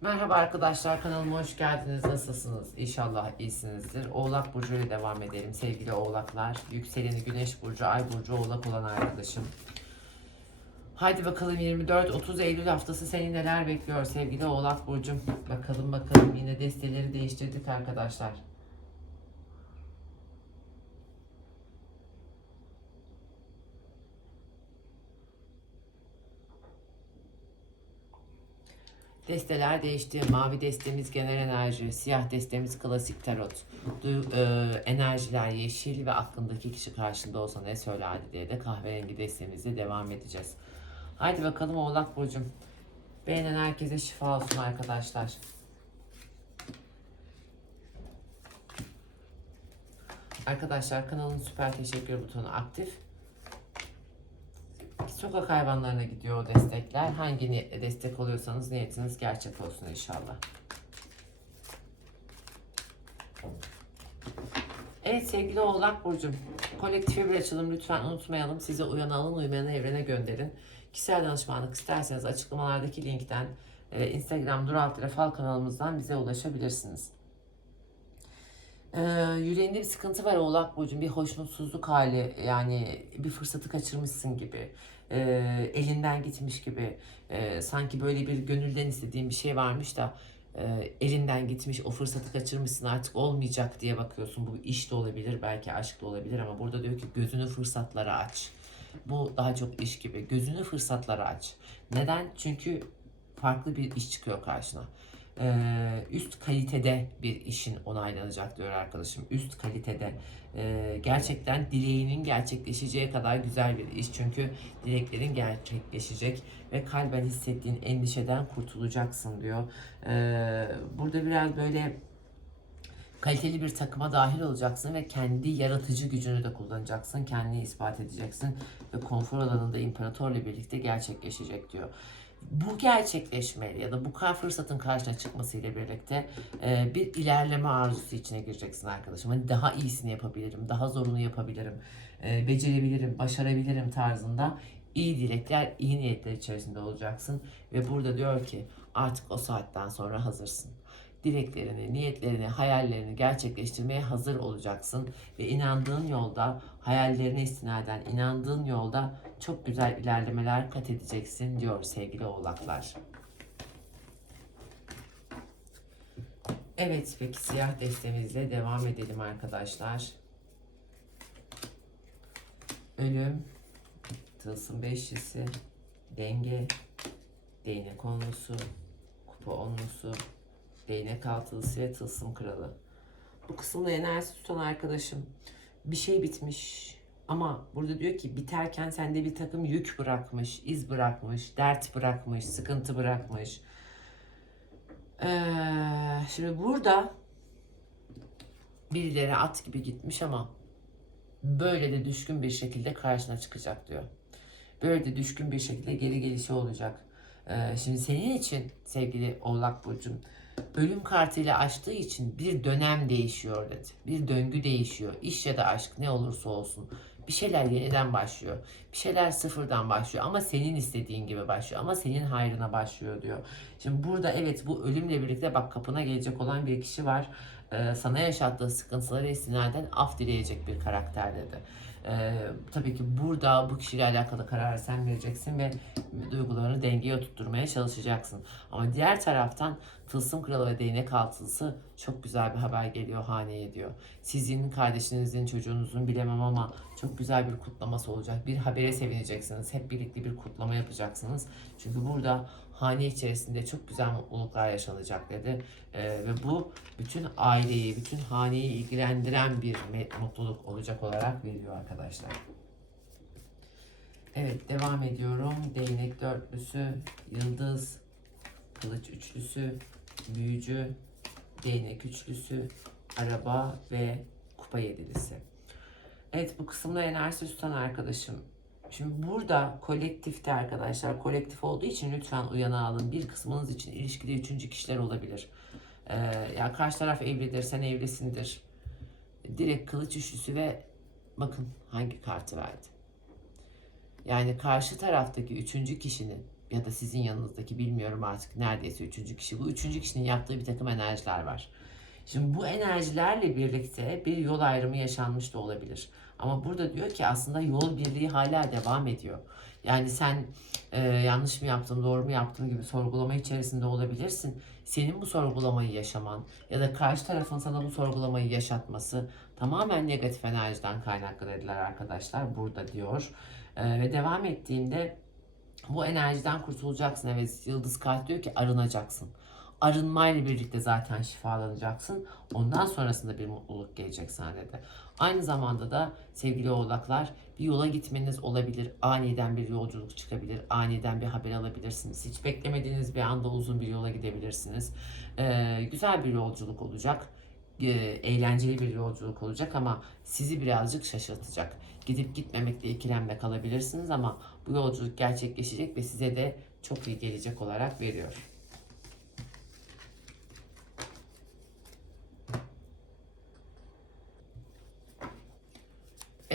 Merhaba arkadaşlar kanalıma hoş geldiniz. Nasılsınız? İnşallah iyisinizdir. Oğlak Burcu ile devam edelim sevgili oğlaklar. Yükseleni Güneş Burcu, Ay Burcu oğlak olan arkadaşım. Haydi bakalım 24-30 Eylül haftası seni neler bekliyor sevgili oğlak Burcu'm. Bakalım bakalım yine desteleri değiştirdik arkadaşlar. Desteler değişti. Mavi destemiz genel enerji, siyah destemiz klasik tarot. Du- e, enerjiler yeşil ve aklındaki kişi karşında olsa ne söylerdi diye de kahverengi destemizle devam edeceğiz. Haydi bakalım Oğlak Burcu'm. Beğenen herkese şifa olsun arkadaşlar. Arkadaşlar kanalın süper teşekkür butonu aktif. Sokak hayvanlarına gidiyor o destekler. Hangi niyetle destek oluyorsanız niyetiniz gerçek olsun inşallah. Evet sevgili Oğlak Burcu'm. Kolektife bir açılım lütfen unutmayalım. Size uyan alın uymayanı evrene gönderin. Kişisel danışmanlık isterseniz açıklamalardaki linkten e, Instagram Duraltire Fal kanalımızdan bize ulaşabilirsiniz. Ee, yüreğinde bir sıkıntı var Oğlak Burcu'nun bir hoşnutsuzluk hali yani bir fırsatı kaçırmışsın gibi Ee, elinden gitmiş gibi Ee, sanki böyle bir gönülden istediğin bir şey varmış da e, elinden gitmiş o fırsatı kaçırmışsın artık olmayacak diye bakıyorsun. Bu iş de olabilir belki aşk da olabilir ama burada diyor ki gözünü fırsatlara aç. Bu daha çok iş gibi. Gözünü fırsatlara aç. Neden? Çünkü farklı bir iş çıkıyor karşına ee, üst kalitede bir işin onaylanacak diyor arkadaşım. Üst kalitede Ee, gerçekten dileğinin gerçekleşeceği kadar güzel bir iş. Çünkü dileklerin gerçekleşecek ve kalben hissettiğin endişeden kurtulacaksın diyor. Ee, burada biraz böyle kaliteli bir takıma dahil olacaksın ve kendi yaratıcı gücünü de kullanacaksın. Kendini ispat edeceksin ve konfor alanında imparatorla birlikte gerçekleşecek diyor bu gerçekleşmeyle ya da bu fırsatın karşına çıkmasıyla birlikte e, bir ilerleme arzusu içine gireceksin arkadaşım. Hani daha iyisini yapabilirim, daha zorunu yapabilirim, e, becerebilirim, başarabilirim tarzında iyi dilekler, iyi niyetler içerisinde olacaksın. Ve burada diyor ki artık o saatten sonra hazırsın dileklerini, niyetlerini, hayallerini gerçekleştirmeye hazır olacaksın ve inandığın yolda, hayallerine istinaden inandığın yolda çok güzel ilerlemeler kat edeceksin diyor sevgili oğlaklar. Evet peki siyah destemizle devam edelim arkadaşlar. Ölüm, tılsım beşlisi, denge, değnek onlusu, kupa onlusu, değnek altılısı ve tılsım kralı. Bu kısımda enerji tutan arkadaşım bir şey bitmiş ama burada diyor ki biterken sende bir takım yük bırakmış, iz bırakmış, dert bırakmış, sıkıntı bırakmış. Ee, şimdi burada birileri at gibi gitmiş ama böyle de düşkün bir şekilde karşına çıkacak diyor. Böyle de düşkün bir şekilde geri gelişi olacak. Ee, şimdi senin için sevgili Oğlak Burcu'm ölüm kartıyla açtığı için bir dönem değişiyor dedi. Bir döngü değişiyor. İş ya da aşk ne olursa olsun. Bir şeyler yeniden başlıyor. Bir şeyler sıfırdan başlıyor ama senin istediğin gibi başlıyor. Ama senin hayrına başlıyor diyor. Şimdi burada evet bu ölümle birlikte bak kapına gelecek olan bir kişi var. Ee, sana yaşattığı sıkıntıları istinaden af dileyecek bir karakter dedi. Ee, tabii ki burada bu kişiyle alakalı kararı sen vereceksin ve duygularını dengeye oturtmaya çalışacaksın. Ama diğer taraftan Tılsım Kralı ve Değnek Altılısı çok güzel bir haber geliyor haneye diyor. Sizin kardeşinizin, çocuğunuzun bilemem ama çok güzel bir kutlaması olacak. Bir habere sevineceksiniz. Hep birlikte bir kutlama yapacaksınız. Çünkü burada hane içerisinde çok güzel mutluluklar yaşanacak dedi. Ee, ve bu bütün aileyi, bütün haneyi ilgilendiren bir mutluluk olacak olarak veriyor arkadaşlar. Evet devam ediyorum. Değnek dörtlüsü, yıldız, kılıç üçlüsü, büyücü, değnek üçlüsü, araba ve kupa yedilisi. Evet bu kısımda enerji tutan arkadaşım. Şimdi burada kolektifte arkadaşlar kolektif olduğu için lütfen uyana alın. Bir kısmınız için ilişkide üçüncü kişiler olabilir. Ee, ya karşı taraf evlidir, sen evlisindir. Direkt kılıç üçlüsü ve bakın hangi kartı verdi. Yani karşı taraftaki üçüncü kişinin ya da sizin yanınızdaki bilmiyorum artık neredeyse üçüncü kişi. Bu üçüncü kişinin yaptığı bir takım enerjiler var. Şimdi bu enerjilerle birlikte bir yol ayrımı yaşanmış da olabilir. Ama burada diyor ki aslında yol birliği hala devam ediyor. Yani sen e, yanlış mı yaptım, doğru mu yaptım gibi sorgulama içerisinde olabilirsin. Senin bu sorgulamayı yaşaman ya da karşı tarafın sana bu sorgulamayı yaşatması tamamen negatif enerjiden kaynaklı dediler arkadaşlar burada diyor. E, ve devam ettiğinde bu enerjiden kurtulacaksın. Evet Yıldız Kart diyor ki arınacaksın. Arınmayla birlikte zaten şifalanacaksın. Ondan sonrasında bir mutluluk gelecek sana dedi. Aynı zamanda da sevgili oğlaklar bir yola gitmeniz olabilir. Aniden bir yolculuk çıkabilir. Aniden bir haber alabilirsiniz. Hiç beklemediğiniz bir anda uzun bir yola gidebilirsiniz. Ee, güzel bir yolculuk olacak. Ee, eğlenceli bir yolculuk olacak ama sizi birazcık şaşırtacak. Gidip gitmemekle ikilemde kalabilirsiniz ama bu yolculuk gerçekleşecek ve size de çok iyi gelecek olarak veriyor.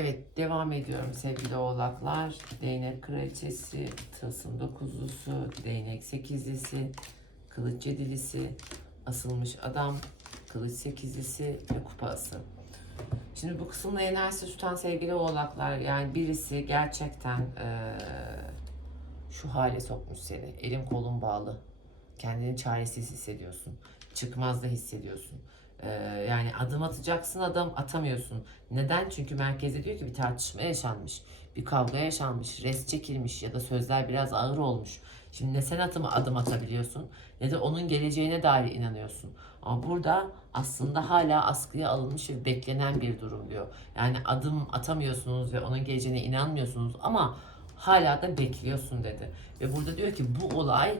Evet devam ediyorum sevgili oğlaklar. Değnek kraliçesi, tılsım dokuzlusu, değnek sekizlisi, kılıç yedilisi, asılmış adam, kılıç sekizlisi ve kupası. Şimdi bu kısımda enerjisi tutan sevgili oğlaklar yani birisi gerçekten eee, şu hale sokmuş seni. Elin kolun bağlı. Kendini çaresiz hissediyorsun. Çıkmaz da hissediyorsun. Eee, yani adım atacaksın adım atamıyorsun. Neden? Çünkü merkezde diyor ki bir tartışma yaşanmış. Bir kavga yaşanmış. Res çekilmiş ya da sözler biraz ağır olmuş. Şimdi ne sen atımı adım atabiliyorsun ne de onun geleceğine dair inanıyorsun. Ama burada aslında hala askıya alınmış ve beklenen bir durum diyor. Yani adım atamıyorsunuz ve onun geleceğine inanmıyorsunuz ama hala da bekliyorsun dedi. Ve burada diyor ki bu olay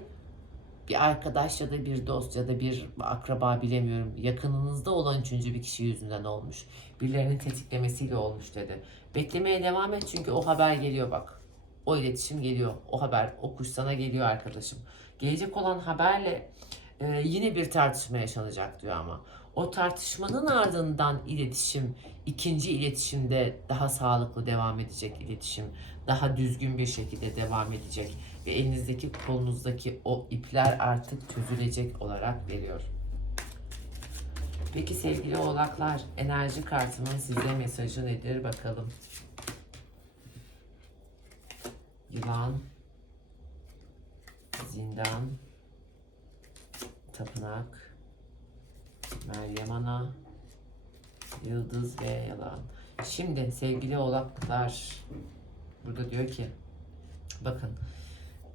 bir arkadaş ya da bir dost ya da bir akraba bilemiyorum yakınınızda olan üçüncü bir kişi yüzünden olmuş. Birilerinin tetiklemesiyle olmuş dedi. Beklemeye devam et çünkü o haber geliyor bak. O iletişim geliyor. O haber, o kuş sana geliyor arkadaşım. Gelecek olan haberle e, yine bir tartışma yaşanacak diyor ama. O tartışmanın ardından iletişim, ikinci iletişimde daha sağlıklı devam edecek iletişim, daha düzgün bir şekilde devam edecek ve elinizdeki kolunuzdaki o ipler artık çözülecek olarak veriyor. Peki sevgili oğlaklar, enerji kartının size mesajı nedir bakalım. Yılan, zindan, tapınak, Meryem Ana, yıldız ve yalan. Şimdi sevgili oğlaklar, burada diyor ki, bakın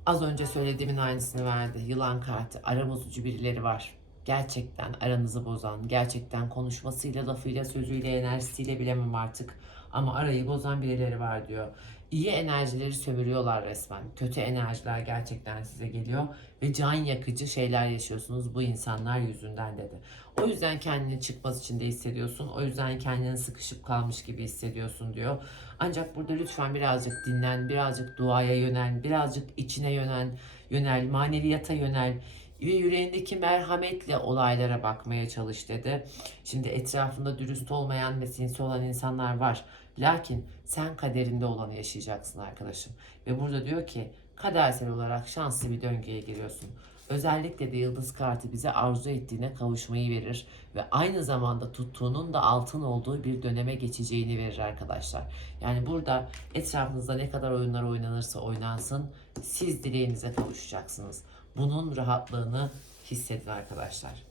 az önce söylediğimin aynısını verdi. Yılan kartı, ara bozucu birileri var. Gerçekten aranızı bozan, gerçekten konuşmasıyla, lafıyla, sözüyle, enerjisiyle bilemem artık. Ama arayı bozan birileri var diyor. İyi enerjileri sömürüyorlar resmen. Kötü enerjiler gerçekten size geliyor. Ve can yakıcı şeyler yaşıyorsunuz bu insanlar yüzünden dedi. O yüzden kendini çıkmaz içinde hissediyorsun. O yüzden kendini sıkışıp kalmış gibi hissediyorsun diyor. Ancak burada lütfen birazcık dinlen, birazcık duaya yönel, birazcık içine yönel, yönel, maneviyata yönel ve yüreğindeki merhametle olaylara bakmaya çalış dedi. Şimdi etrafında dürüst olmayan ve sinsi olan insanlar var. Lakin sen kaderinde olanı yaşayacaksın arkadaşım. Ve burada diyor ki kadersel olarak şanslı bir döngüye giriyorsun. Özellikle de yıldız kartı bize arzu ettiğine kavuşmayı verir ve aynı zamanda tuttuğunun da altın olduğu bir döneme geçeceğini verir arkadaşlar. Yani burada etrafınızda ne kadar oyunlar oynanırsa oynansın siz dileğinize kavuşacaksınız. Bunun rahatlığını hissedin arkadaşlar.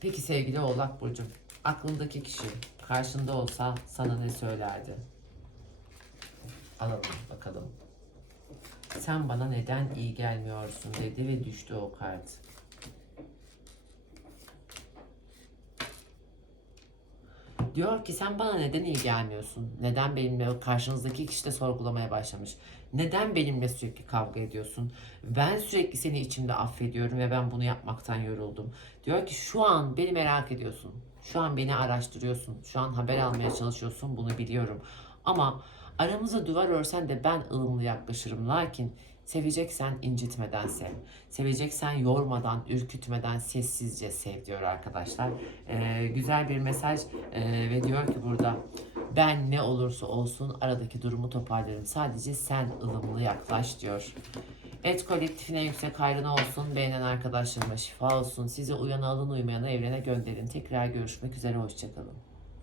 Peki sevgili Oğlak Burcu, aklındaki kişi karşında olsa sana ne söylerdi? Alalım bakalım. Sen bana neden iyi gelmiyorsun dedi ve düştü o kart. Diyor ki sen bana neden iyi gelmiyorsun? Neden benimle karşınızdaki kişi de sorgulamaya başlamış? Neden benimle sürekli kavga ediyorsun? Ben sürekli seni içimde affediyorum ve ben bunu yapmaktan yoruldum. Diyor ki şu an beni merak ediyorsun. Şu an beni araştırıyorsun. Şu an haber almaya çalışıyorsun. Bunu biliyorum. Ama aramıza duvar örsen de ben ılımlı yaklaşırım. Lakin Seveceksen incitmeden sev. Seveceksen yormadan, ürkütmeden sessizce sev diyor arkadaşlar. Ee, güzel bir mesaj ee, ve diyor ki burada ben ne olursa olsun aradaki durumu toparlarım. Sadece sen ılımlı yaklaş diyor. Et kolektifine yüksek hayrına olsun. Beğenen arkadaşlarıma şifa olsun. Size uyana alın uymayana evrene gönderin. Tekrar görüşmek üzere. Hoşçakalın.